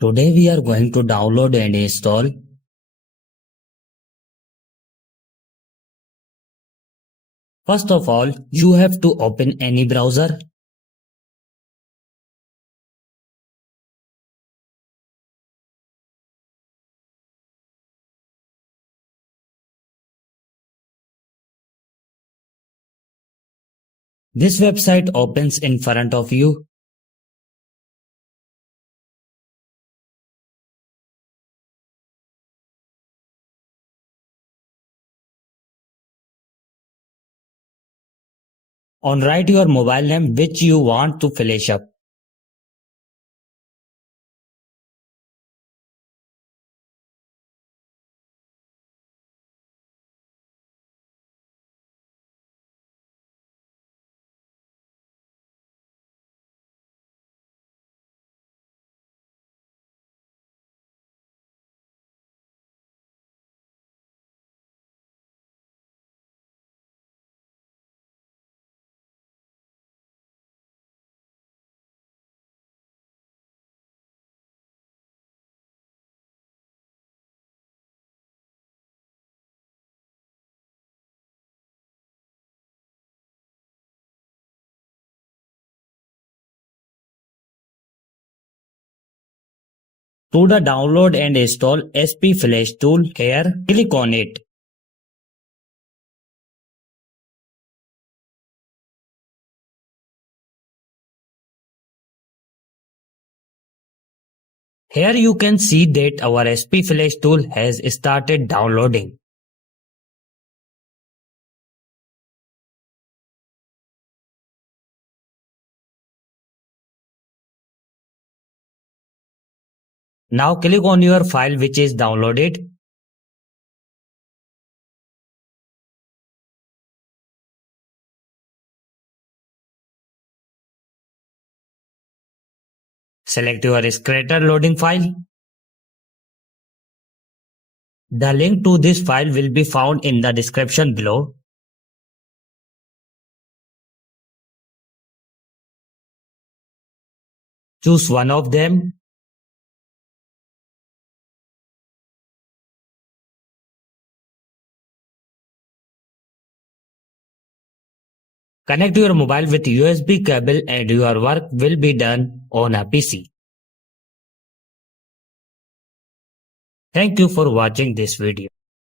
Today we are going to download and install. First of all, you have to open any browser. This website opens in front of you. On write your mobile name which you want to flash up. To the download and install SP Flash tool, here click on it. Here you can see that our SP Flash tool has started downloading. Now click on your file which is downloaded. Select your Scratter loading file. The link to this file will be found in the description below. Choose one of them. Connect your mobile with USB cable and your work will be done on a PC. Thank you for watching this video.